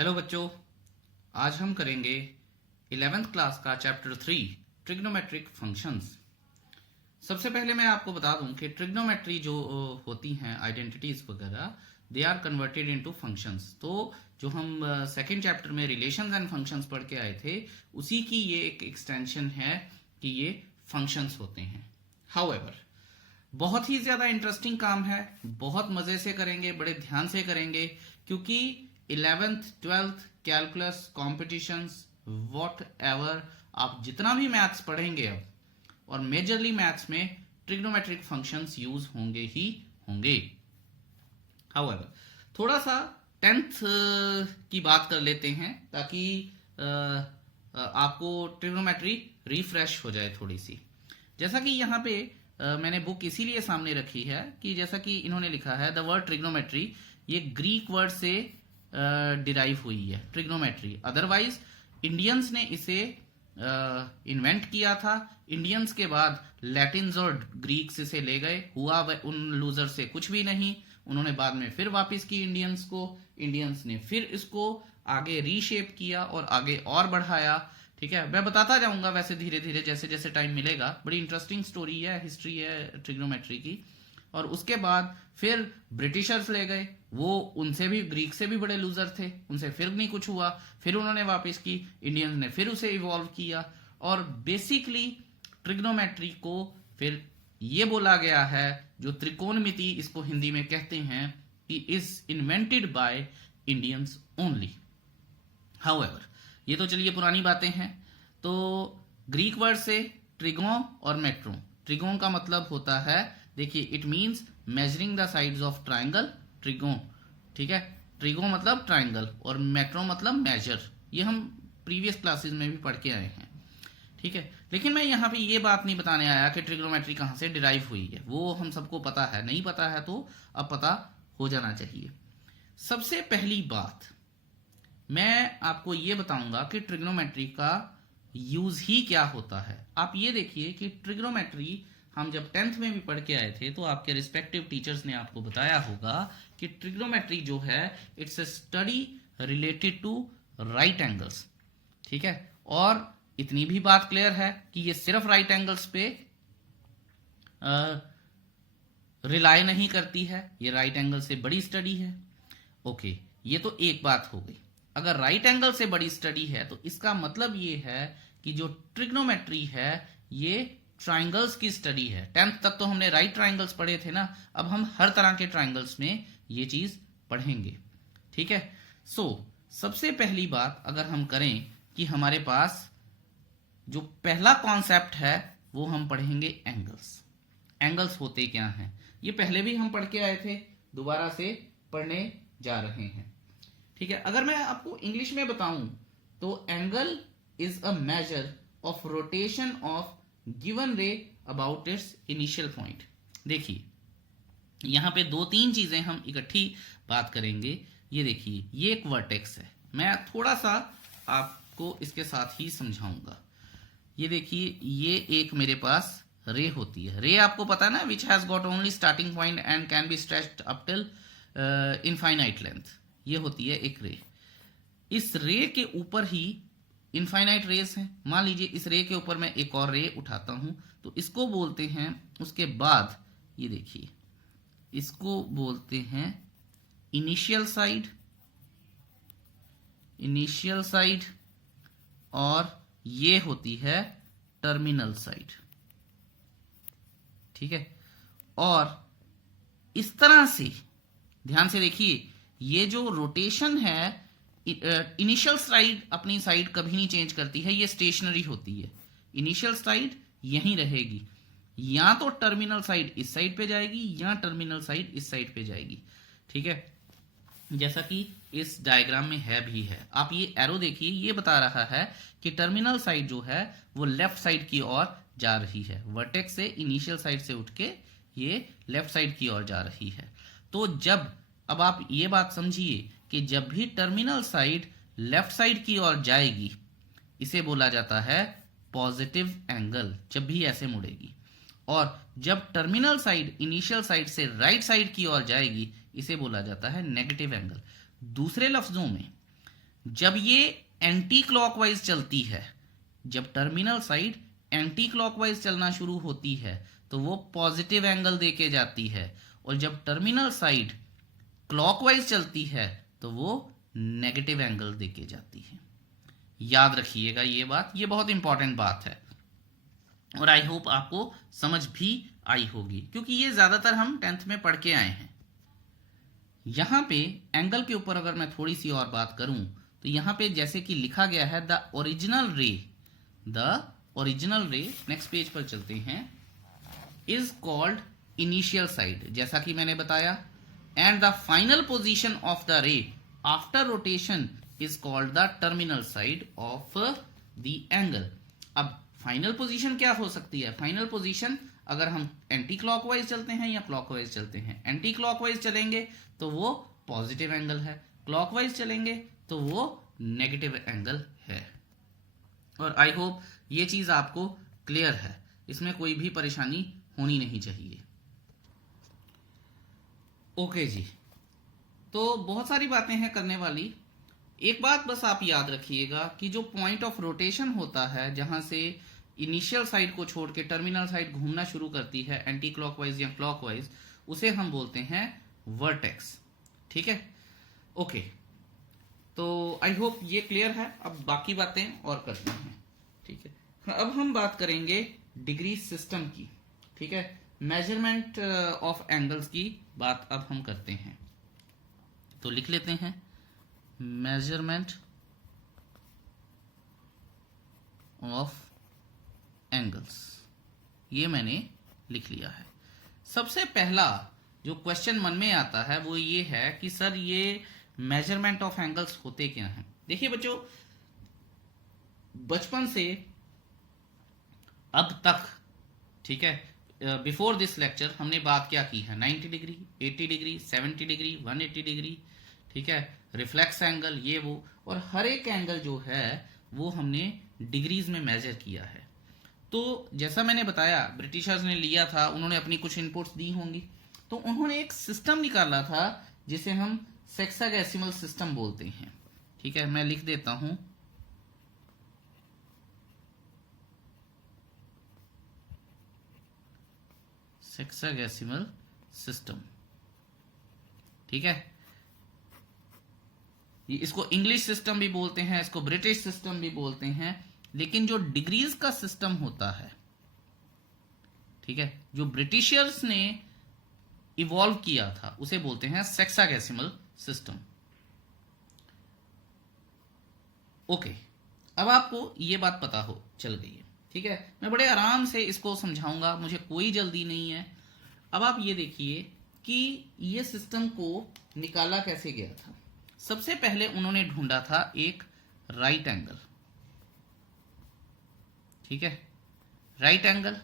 Hello बच्चों, आज हम करेंगे 11th क्लास का चैप्टर 3 ट्रिग्नोमेट्रिक फंक्शंस। सबसे पहले मैं आपको बता दूं कि ट्रिग्नोमेट्री जो होती हैं आइडेंटिटीज वगैरह, they are converted into functions. तो जो हम सेकंड चैप्टर में रिलेशंस एंड फंक्शंस पढ़ के आए थे, उसी की ये एक एक्सटेंशन है कि ये फंक्शंस होते हैं। हाउएवर, बहुत ही ज्यादा इंटरेस्टिंग काम है, बहुत मजे से करेंगे, बड़े ध्यान से करेंगे, क्योंकि 11th 12th calculus competitions what ever आप जितना भी मैथ्स पढ़ेंगे अब, और मेजरली मैथ्स में ट्रिग्नोमेट्रिक फंक्शंस यूज होंगे ही होंगे। हाउएवर, थोड़ा सा 10th की बात कर लेते हैं ताकि आपको ट्रिग्नोमेट्री रिफ्रेश हो जाए थोड़ी सी। जैसा कि यहाँ पे मैंने बुक इसीलिए सामने रखी है कि जैसा कि इन्होंने लिखा है, द वर्ड ट्रिग्नोमेट्री ये ग्रीक वर्ड से डिराइव हुई है, ट्रिग्नोमेट्री। अदरवाइज इंडियंस ने इसे इन्वेंट किया था। इंडियंस के बाद लैटिन्स और ग्रीक्स इसे ले गए, हुआ उन लूजर से कुछ भी नहीं। उन्होंने बाद में फिर वापस की इंडियंस को, इंडियंस ने फिर इसको आगे रीशेप किया और आगे और बढ़ाया। ठीक है, मैं बताता जाऊंगा वैसे धीरे धीरे जैसे जैसे टाइम मिलेगा। बड़ी इंटरेस्टिंग स्टोरी है, हिस्ट्री है ट्रिग्नोमेट्री की। और उसके बाद फिर ब्रिटिशर्स ले गए, वो उनसे भी, ग्रीक से भी बड़े लूजर थे, उनसे फिर नहीं कुछ हुआ, फिर उन्होंने वापस की, इंडियंस ने फिर उसे इवॉल्व किया। और बेसिकली ट्रिग्नोमेट्री को फिर ये बोला गया है, जो त्रिकोणमिति इसको हिंदी में कहते हैं, कि is invented by Indians only. However, ये तो चलिए पुरानी बातें हैं। तो ग्रीक वर्ड से ट्रिगोन और मेट्रो। ट्रिगोन का मतलब होता है, देखिए, it means measuring the sides of triangle, trigon. ठीक है, ट्रिगोन मतलब ट्राइंगल और मेट्रो मतलब मेजर। ये हम प्रीवियस क्लासेस में भी पढ़ के आए हैं। ठीक है, लेकिन मैं यहाँ पे ये बात नहीं बताने आया कि ट्रिग्नोमेट्री कहाँ से डिराइव हुई है, वो हम सबको पता है। नहीं पता है तो अब पता हो जाना चाहिए। सबसे पहली बात मैं आपको ये बताऊंगा कि ट्रिग्नोमेट्री का यूज ही क्या होता है। आप ये देखिए कि ट्रिग्नोमेट्री हम जब 10th में भी पढ़ के आए थे, तो आपके रिस्पेक्टिव टीचर्स ने आपको बताया होगा कि ट्रिग्नोमेट्री जो है, it's a study related to right angles. ठीक है, और इतनी भी बात क्लियर है कि ये सिर्फ राइट एंगल्स पे रिलाई नहीं करती है, ये राइट एंगल से बड़ी स्टडी है। ओके, ये तो एक बात हो गई। अगर राइट एंगल से बड़ी स्टडी है तो इसका मतलब ये है कि जो ट्रिग्नोमेट्री है ये ट्राइंगल्स की स्टडी है। 10th तक तो हमने राइट ट्राइंगल्स पढ़े थे ना, अब हम हर तरह के ट्राइंगल्स में ये चीज पढ़ेंगे। ठीक है, सबसे पहली बात अगर हम करें कि हमारे पास जो पहला कॉन्सेप्ट है वो हम पढ़ेंगे एंगल्स। एंगल्स होते क्या हैं, ये पहले भी हम पढ़ के आए थे, दोबारा से पढ़ने जा रहे हैं। ठीक है, अगर मैं आपको इंग्लिश में बताऊं तो angle is a measure of rotation of given रे अबाउट इट्स इनिशियल पॉइंट। देखिए, यहां पे दो तीन चीजें हम इकट्ठी बात करेंगे। ये देखिए, ये एक वर्टेक्स है, मैं थोड़ा सा आपको इसके साथ ही समझाऊंगा। ये देखिए, ये एक मेरे पास रे होती है। रे आपको पता है ना, which has got only starting point and can be stretched up till infinite length. ये होती है एक रे। इस रे के ऊपर ही इनफाइनाइट रेस है। मान लीजिए इस रे के ऊपर मैं एक और रे उठाता हूं, तो इसको बोलते हैं, उसके बाद ये देखिए, इसको बोलते हैं इनिशियल साइड, इनिशियल साइड, और ये होती है टर्मिनल साइड। ठीक है, और इस तरह से ध्यान से देखिए, ये जो रोटेशन है, इनिशियल साइड अपनी साइड कभी नहीं चेंज करती है, ये स्टेशनरी होती है। इनिशियल साइड यहीं रहेगी, या तो टर्मिनल साइड इस साइड पे जाएगी या टर्मिनल साइड इस साइड पे जाएगी। ठीक है, जैसा कि इस डायग्राम में है भी है। आप ये एरो देखिए, ये बता रहा है कि टर्मिनल साइड जो है वो लेफ्ट साइड की ओर जा रही है। वर्टेक्स से इनिशियल साइड से उठ के ये लेफ्ट साइड की ओर जा रही है। तो जब, अब आप ये बात समझिए कि जब भी टर्मिनल साइड लेफ्ट साइड की ओर जाएगी, इसे बोला जाता है पॉजिटिव एंगल, जब भी ऐसे मुड़ेगी। और जब टर्मिनल साइड इनिशियल साइड से राइट साइड की ओर जाएगी, इसे बोला जाता है नेगेटिव एंगल। दूसरे लफ्जों में, जब ये एंटी क्लॉकवाइज चलती है, जब टर्मिनल साइड एंटी क्लॉकवाइज चलना शुरू होती है तो वो पॉजिटिव एंगल देके जाती है, और जब टर्मिनल साइड क्लॉकवाइज चलती है तो वो नेगेटिव एंगल देके जाती है। याद रखिएगा ये बात, ये बहुत इंपॉर्टेंट बात है, और आई होप आपको समझ भी आई होगी, क्योंकि ये ज्यादातर हम 10th में पढ़ के आए हैं। यहां पे एंगल के ऊपर अगर मैं थोड़ी सी और बात करूं तो यहां पे जैसे कि लिखा गया है द ओरिजिनल रे, नेक्स्ट पेज पर चलते हैं, इज कॉल्ड इनिशियल साइड, जैसा कि मैंने बताया, and the final position of the रे after rotation is called the terminal side of the angle. अब फाइनल पोजीशन क्या हो सकती है? फाइनल पोजीशन अगर हम एंटी क्लॉकवाइज चलते हैं या क्लॉकवाइज चलते हैं, एंटी क्लॉकवाइज चलेंगे तो वो पॉजिटिव एंगल है, क्लॉकवाइज चलेंगे तो वो नेगेटिव एंगल है। और आई होप ये चीज आपको क्लियर है, इसमें कोई भी परेशानी होनी नहीं चाहिए। ओके जी, तो बहुत सारी बातें हैं करने वाली। एक बात बस आप याद रखिएगा कि जो पॉइंट ऑफ रोटेशन होता है, जहां से इनिशियल साइड को छोड़ के टर्मिनल साइड घूमना शुरू करती है एंटी क्लॉकवाइज या क्लॉकवाइज, उसे हम बोलते हैं वर्टेक्स। ठीक है, ओके, तो आई होप ये क्लियर है। अब बाकी बातें और करते हैं। ठीक है, अब हम बात करेंगे डिग्री सिस्टम की। ठीक है, मेजरमेंट ऑफ एंगल्स की बात अब हम करते हैं, तो लिख लेते हैं मेजरमेंट ऑफ एंगल्स, ये मैंने लिख लिया है। सबसे पहला जो क्वेश्चन मन में आता है वो ये है कि सर ये मेजरमेंट ऑफ एंगल्स होते क्या हैं? देखिए बच्चों, बचपन से अब तक, ठीक है, बिफोर दिस लेक्चर हमने बात क्या की है? 90 डिग्री, 80 डिग्री, 70 डिग्री, 180 डिग्री, ठीक है, रिफ्लेक्स एंगल, ये वो, और हर एक एंगल जो है वो हमने डिग्रीज में मेजर किया है। तो जैसा मैंने बताया, ब्रिटिशर्स ने लिया था, उन्होंने अपनी कुछ इनपुट्स दी होंगी, तो उन्होंने एक सिस्टम निकाला था जिसे हम सेक्साडेसिमल सिस्टम बोलते हैं। ठीक है, मैं लिख देता हूं, सेक्साडेसिमल सिस्टम। ठीक है, इसको इंग्लिश सिस्टम भी बोलते हैं, इसको ब्रिटिश सिस्टम भी बोलते हैं, लेकिन जो डिग्रीज का सिस्टम होता है, ठीक है, जो ब्रिटिशर्स ने इवॉल्व किया था, उसे बोलते हैं सेक्साडेसिमल सिस्टम। ओके, अब आपको ये बात पता हो चल गई है। ठीक है, मैं बड़े आराम से इसको समझाऊंगा, मुझे कोई जल्दी नहीं है। अब आप ये देखिए कि ये सिस्टम को निकाला कैसे गया था। सबसे पहले उन्होंने ढूंढा था एक राइट एंगल। ठीक है, राइट एंगल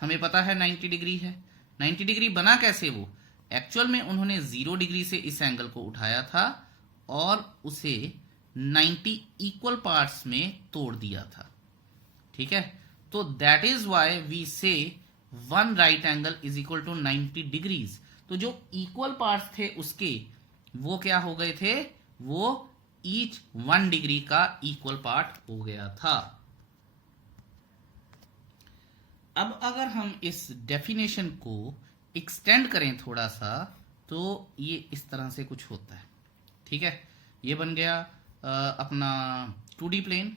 हमें पता है 90 डिग्री है। 90 डिग्री बना कैसे? वो एक्चुअल में उन्होंने 0 डिग्री से इस एंगल को उठाया था और उसे 90 इक्वल पार्ट्स में तोड़ दिया था। ठीक है, तो that is why we say one right angle is equal to 90 degrees. तो जो इक्वल पार्ट्स थे उसके, वो क्या हो गए थे? वो ईच 1 डिग्री का इक्वल पार्ट हो गया था। अब अगर हम इस डेफिनेशन को एक्सटेंड करें थोड़ा सा, तो ये इस तरह से कुछ होता है। ठीक है, ये बन गया अपना 2D प्लेन,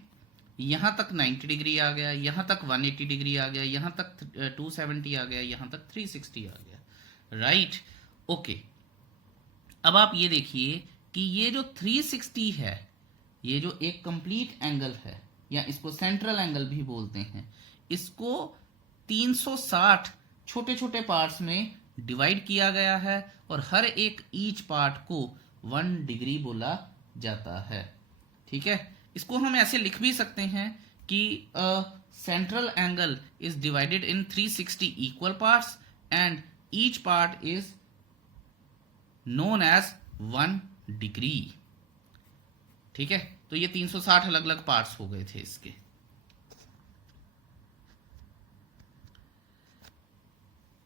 यहां तक 90 डिग्री आ गया, यहां तक 180 डिग्री आ गया, यहां तक 270 आ गया, यहां तक 360 आ गया। Right, okay. अब आप ये देखिए कि ये जो 360 है, ये जो एक कंप्लीट एंगल है, या इसको सेंट्रल एंगल भी बोलते हैं, इसको 360 छोटे छोटे पार्ट्स में डिवाइड किया गया है और हर एक ईच पार्ट को 1 डिग्री बोला जाता है। ठीक है, इसको हम ऐसे लिख भी सकते हैं कि central angle is divided in 360 equal parts and each part is known as 1 degree. ठीक है, तो ये 360 अलग अलग पार्ट्स हो गए थे इसके।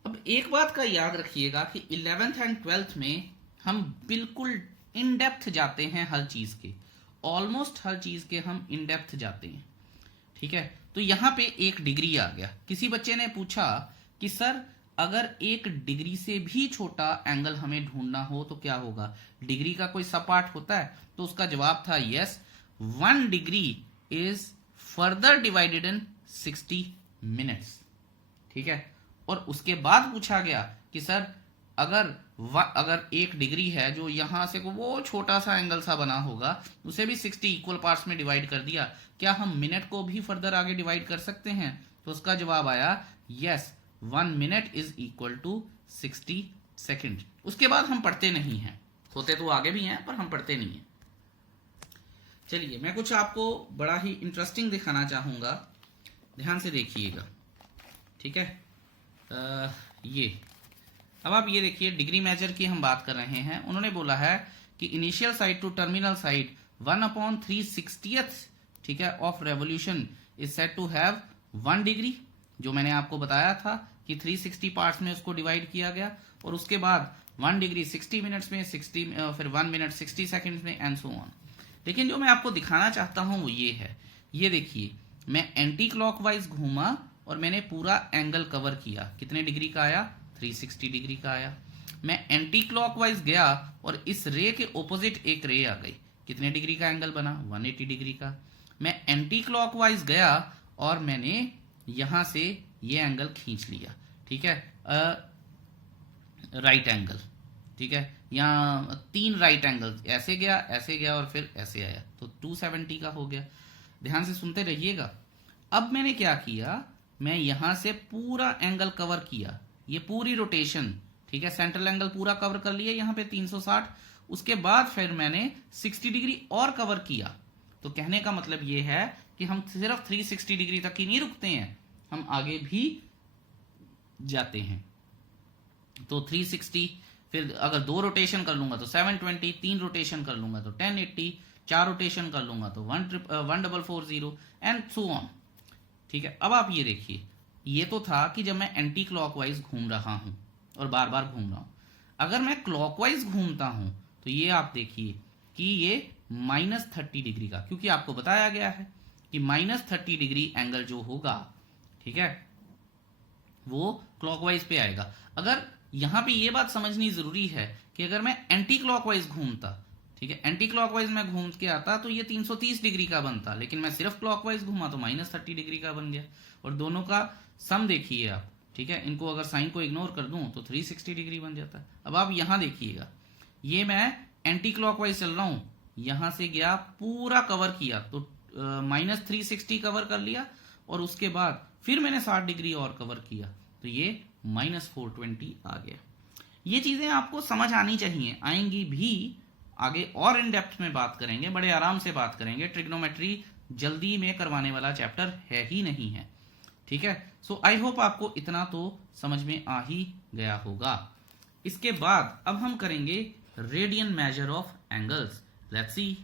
अब एक बात का याद रखिएगा कि 11th एंड 12th में हम बिल्कुल इन डेप्थ जाते हैं हर चीज के, ऑलमोस्ट हर चीज के हम इन डेप्थ जाते हैं, ठीक है। तो यहां पे 1 डिग्री आ गया। किसी बच्चे ने पूछा कि सर अगर 1 डिग्री से भी छोटा एंगल हमें ढूंढना हो तो क्या होगा, डिग्री का कोई सब पार्ट होता है? तो उसका जवाब था yes, 1 degree is further divided in 60 minutes, ठीक है। और उसके बाद पूछा गया कि सर अगर 1 डिग्री है जो यहां से वो छोटा सा एंगल सा बना होगा, उसे भी 60 इक्वल पार्ट्स में डिवाइड कर दिया, क्या हम मिनट को भी फर्दर आगे डिवाइड कर सकते हैं? तो उसका जवाब आया yes, 1 minute is equal to 60 second. उसके बाद हम पढ़ते नहीं हैं, होते तो आगे भी हैं पर हम पढ़ते नहीं हैं। चलिए मैं कुछ आपको बड़ा ही इंटरेस्टिंग दिखाना चाहूंगा, ध्यान से देखिएगा, ठीक है। ये अब आप ये देखिए, डिग्री मेजर की हम बात कर रहे हैं। उन्होंने बोला है कि initial side to terminal side 1/360th, ठीक है, of revolution is said to have 1 degree, जो मैंने आपको बताया था कि 360 पार्ट्स में उसको डिवाइड किया गया। और उसके बाद 1 डिग्री 60 मिनट्स में, 60 फिर 1 मिनट 60 सेकेंड्स में, एंड सो ऑन। लेकिन जो मैं आपको दिखाना चाहता हूं वो ये है, ये देखिए, मैं एंटी क्लॉकवाइज घूमा और मैंने पूरा एंगल कवर किया। कितने डिग्री का आया? 360 डिग्री का आया। मैं एंटी क्लॉकवाइज गया और इस रे के ऑपोजिट एक रे आ गई, कितने डिग्री का एंगल बना? 180 डिग्री का। मैं एंटी क्लॉकवाइज गया और मैंने यहां से ये एंगल खींच लिया, ठीक है, राइट एंगल, ठीक है। यहाँ 3 राइट एंगल, ऐसे गया और फिर ऐसे आया, तो 270 का हो गया। ध्यान से सुनते रहिएगा। अब मैंने क्या किया, मैं यहां से पूरा एंगल कवर किया, ये पूरी रोटेशन, ठीक है, सेंट्रल एंगल पूरा कवर कर लिया यहाँ पे 360। उसके बाद फिर मैंने 60 डिग्री और कवर किया। तो कहने का मतलब ये है कि हम सिर्फ 360 डिग्री तक ही नहीं रुकते हैं, हम आगे भी जाते हैं। तो 360, फिर अगर 2 रोटेशन कर लूंगा तो 720, 3 रोटेशन कर लूंगा तो 1080, 4 रोटेशन कर लूंगा तो 1440 एंड सो ऑन, ठीक है। अब आप ये देखिए, ये तो था कि जब मैं एंटी क्लॉकवाइज घूम रहा हूं और बार बार घूम रहा हूं। अगर मैं क्लॉकवाइज घूमता हूं तो ये आप देखिए कि ये -30 डिग्री का, क्योंकि आपको बताया गया है कि -30 डिग्री एंगल जो होगा, ठीक है, वो क्लॉकवाइज पे आएगा। अगर यहां पे ये बात समझनी जरूरी है कि अगर मैं एंटी क्लॉकवाइज घूमता, ठीक है, एंटी क्लॉकवाइज में घूम के आता तो ये 330 डिग्री का बनता, लेकिन मैं सिर्फ क्लॉकवाइज घूमा तो -30 डिग्री का बन गया। और दोनों का सम देखिए आप, ठीक है, इनको अगर साइन को इग्नोर कर दूं तो 360 डिग्री बन जाता है। अब आप यहां देखिएगा, ये मैं एंटी क्लॉकवाइज चल रहा हूं, यहां से गया पूरा कवर किया तो -360 कवर कर लिया, और उसके बाद फिर मैंने 60 डिग्री और कवर किया तो ये -420 आ गया। ये चीजें आपको समझ आनी चाहिए, आएंगी भी, आगे और इन डेप्थ में बात करेंगे, बड़े आराम से बात करेंगे। ट्रिग्नोमेट्री जल्दी में करवाने वाला चैप्टर है ही नहीं है, ठीक है। सो आई होप आपको इतना तो समझ में आ ही गया होगा। इसके बाद अब हम करेंगे radian measure of angles. Let's see.